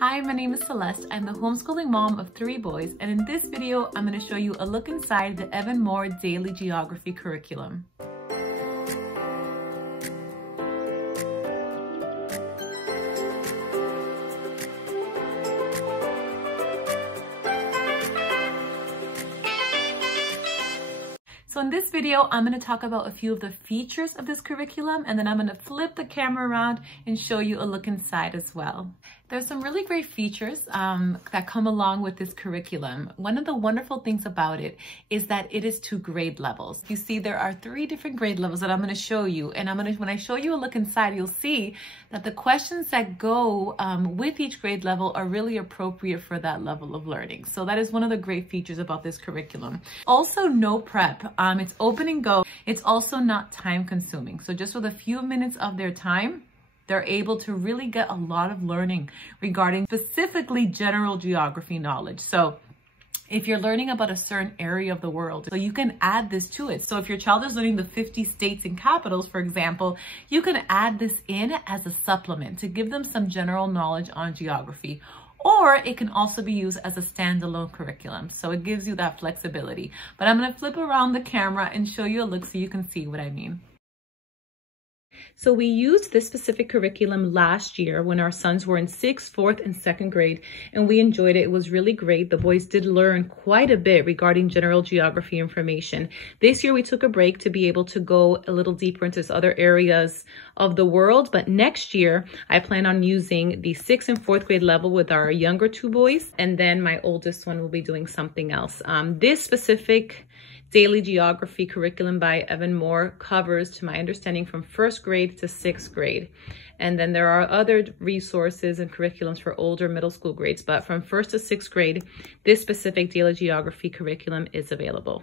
Hi, my name is Celeste. I'm the homeschooling mom of 3 boys, and in this video, I'm going to show you a look inside the Evan Moor Daily Geography curriculum. So in this video, I'm going to talk about a few of the features of this curriculum, and then I'm going to flip the camera around and show you a look inside as well. There's some really great features that come along with this curriculum. One of the wonderful things about it is that it is 2 grade levels. You see, there are 3 different grade levels that I'm going to show you, and when I show you a look inside, you'll see that the questions that go with each grade level are really appropriate for that level of learning. So that is one of the great features about this curriculum. Also, no prep. It's open and go. It's also not time consuming. So just with a few minutes of their time, they're able to really get a lot of learning regarding specifically general geography knowledge. So if you're learning about a certain area of the world, so you can add this to it. So if your child is learning the 50 states and capitals, for example, you can add this in as a supplement to give them some general knowledge on geography. Or it can also be used as a standalone curriculum. So it gives you that flexibility. But I'm going to flip around the camera and show you a look so you can see what I mean. So we used this specific curriculum last year when our sons were in 6th, 4th, and 2nd grade, and we enjoyed it. It was really great. The boys did learn quite a bit regarding general geography information. This year we took a break to be able to go a little deeper into other areas of the world, but next year I plan on using the 6th and 4th grade level with our younger 2 boys, and then my oldest one will be doing something else. This specific Daily Geography curriculum by Evan Moor covers, to my understanding, from 1st grade to 6th grade. And then there are other resources and curriculums for older middle school grades, but from 1st to 6th grade, this specific Daily Geography curriculum is available.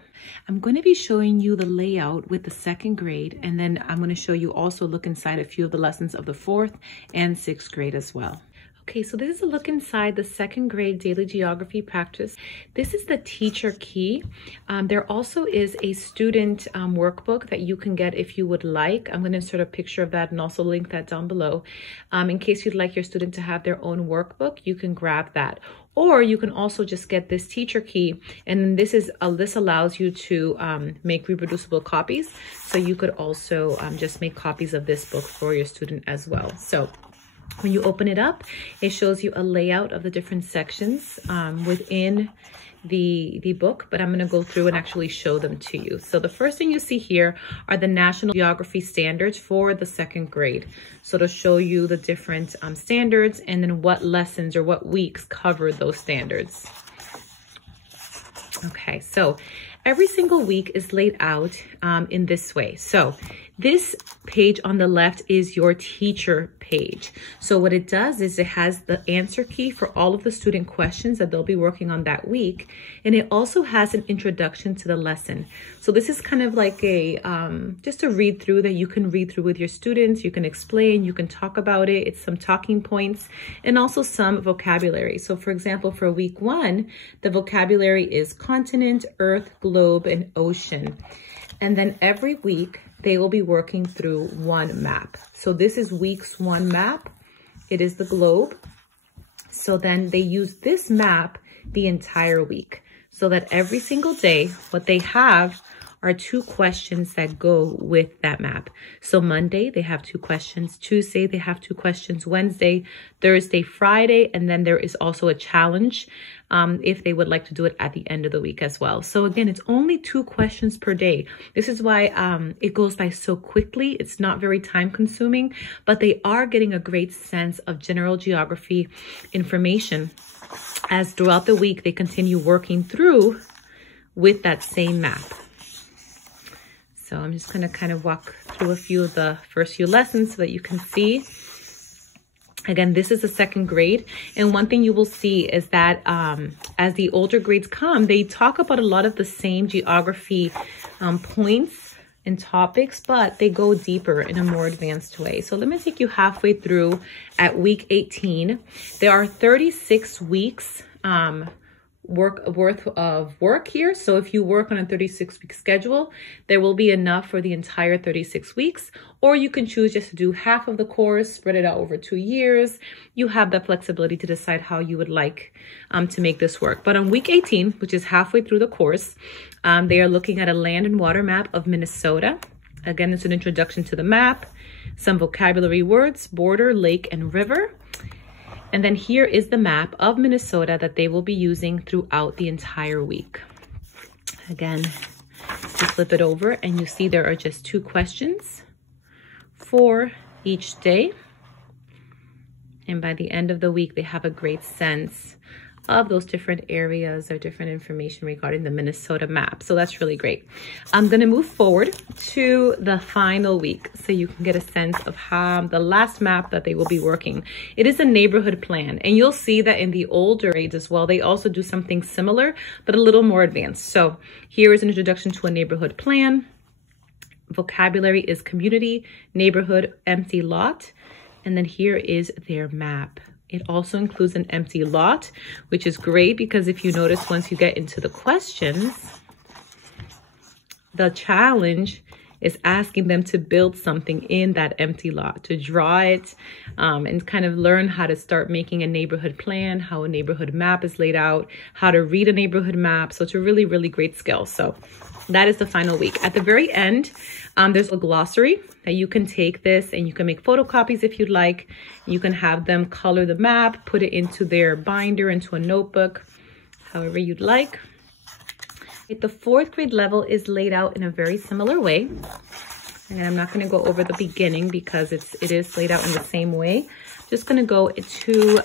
I'm going to be showing you the layout with the 2nd grade, and then I'm going to show you also look inside a few of the lessons of the 4th and 6th grade as well. Okay, so this is a look inside the 2nd grade Daily Geography practice. This is the teacher key. There also is a student workbook that you can get if you would like. I'm going to insert a picture of that and also link that down below. In case you'd like your student to have their own workbook, you can grab that. Or you can also just get this teacher key, and this allows you to make reproducible copies. So you could also just make copies of this book for your student as well. So when you open it up, it shows you a layout of the different sections within the book, but I'm going to go through and actually show them to you. So the first thing you see here are the National Geography Standards for the 2nd grade. So to show you the different standards and then what lessons or what weeks cover those standards. Okay, so every single week is laid out in this way. So this page on the left is your teacher page. So what it does is it has the answer key for all of the student questions that they'll be working on that week. And it also has an introduction to the lesson. So this is kind of like a just a read through that you can read through with your students. You can explain, you can talk about it. It's some talking points and also some vocabulary. So for example, for week 1, the vocabulary is continent, earth, globe, and ocean. And then every week, they will be working through one map. So this is week's 1 map. It is the globe. So then they use this map the entire week, so that every single day, what they have are 2 questions that go with that map. So Monday, they have 2 questions. Tuesday, they have 2 questions. Wednesday, Thursday, Friday, and then there is also a challenge if they would like to do it at the end of the week as well. So again, it's only 2 questions per day. This is why it goes by so quickly. It's not very time consuming, but they are getting a great sense of general geography information as throughout the week they continue working through with that same map. So I'm just going to kind of walk through a few of the first few lessons so that you can see. Again, this is the 2nd grade. And one thing you will see is that as the older grades come, they talk about a lot of the same geography points and topics, but they go deeper in a more advanced way. So let me take you halfway through at week 18. There are 36 weeks worth of work here. So if you work on a 36-week schedule, there will be enough for the entire 36 weeks, or you can choose just to do half of the course, spread it out over 2 years. You have the flexibility to decide how you would like to make this work. But on week 18, which is halfway through the course, they are looking at a land and water map of Minnesota. Again, it's an introduction to the map, some vocabulary words, border, lake, and river. And then here is the map of Minnesota that they will be using throughout the entire week. Again, you flip it over and you see there are just 2 questions for each day. And by the end of the week, they have a great sense of those different areas or different information regarding the Minnesota map. So that's really great. I'm going to move forward to the final week so you can get a sense of how the last map that they will be working. It is a neighborhood plan, and you'll see that in the older grades as well, they also do something similar, but a little more advanced. So here is an introduction to a neighborhood plan. Vocabulary is community, neighborhood, empty lot. And then here is their map. It also includes an empty lot, which is great because if you notice, once you get into the questions, the challenge is asking them to build something in that empty lot, to draw it and kind of learn how to start making a neighborhood plan, how a neighborhood map is laid out, how to read a neighborhood map. So it's a really, really great skill. So that is the final week. At the very end, there's a glossary that you can take this and you can make photocopies if you'd like. You can have them color the map, put it into their binder, into a notebook, however you'd like. The 4th grade level is laid out in a very similar way. And I'm not going to go over the beginning because it is laid out in the same way. Just going to go to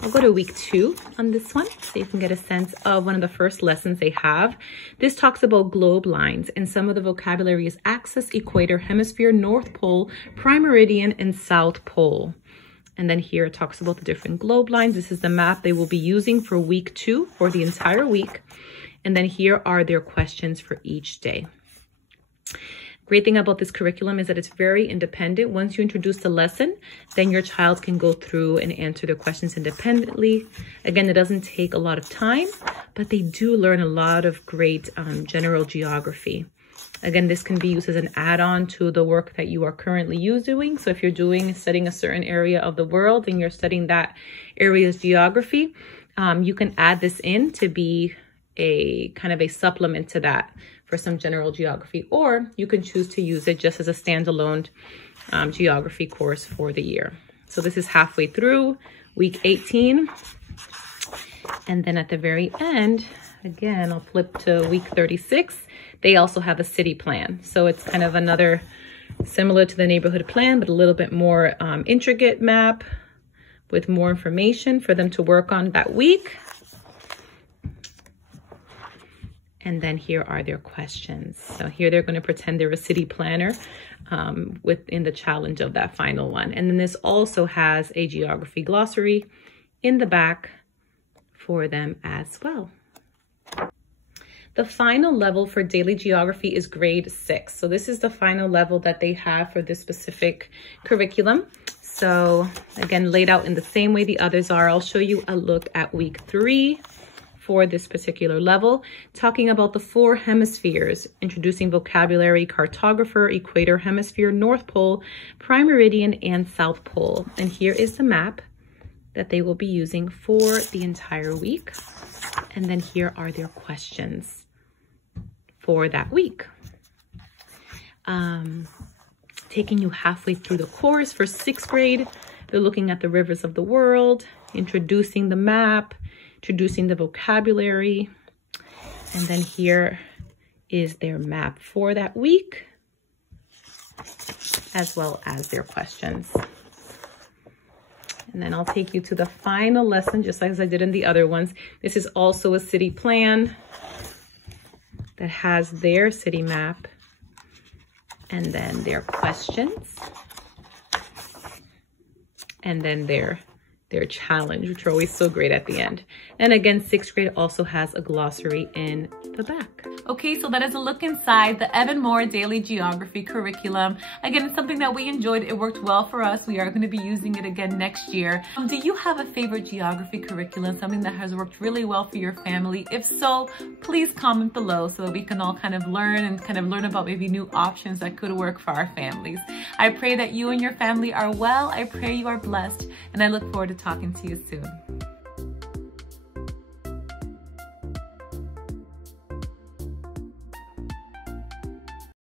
I'll go to week 2 on this one so you can get a sense of one of the first lessons they have. This talks about globe lines, and some of the vocabulary is axis, equator, hemisphere, North Pole, prime meridian, and South Pole. And then here it talks about the different globe lines. This is the map they will be using for week 2 for the entire week. And then here are their questions for each day. Great thing about this curriculum is that it's very independent. Once you introduce the lesson, then your child can go through and answer their questions independently. Again, it doesn't take a lot of time, but they do learn a lot of great general geography. Again, this can be used as an add-on to the work that you are currently doing. So if you're studying a certain area of the world and you're studying that area's geography, you can add this in to be a kind of a supplement to that for some general geography, or you can choose to use it just as a standalone geography course for the year. So this is halfway through week 18. And then at the very end, again, I'll flip to week 36. They also have a city plan. So it's kind of another similar to the neighborhood plan, but a little bit more intricate map with more information for them to work on that week. And then here are their questions. So here they're going to pretend they're a city planner within the challenge of that final one. And then this also has a geography glossary in the back for them as well. The final level for daily geography is grade 6. So this is the final level that they have for this specific curriculum. So again, laid out in the same way the others are. I'll show you a look at week 3. For this particular level, talking about the 4 hemispheres, introducing vocabulary, cartographer, equator, hemisphere, North Pole, prime meridian, and South Pole. And here is the map that they will be using for the entire week. And then here are their questions for that week. Taking you halfway through the course for 6th grade, they're looking at the rivers of the world, introducing the map, introducing the vocabulary, and then here is their map for that week, as well as their questions. And then I'll take you to the final lesson, just like I did in the other ones. This is also a city plan that has their city map, and then their questions, and then their their challenge, which are always so great at the end. And again, 6th grade also has a glossary in the back. Okay, so that is a look inside the Evan Moor Daily Geography curriculum. Again, it's something that we enjoyed. It worked well for us. We are going to be using it again next year. Do you have a favorite geography curriculum, something that has worked really well for your family? If so, please comment below so that we can all kind of learn about maybe new options that could work for our families. I pray that you and your family are well. I pray you are blessed, and I look forward to talking to you soon.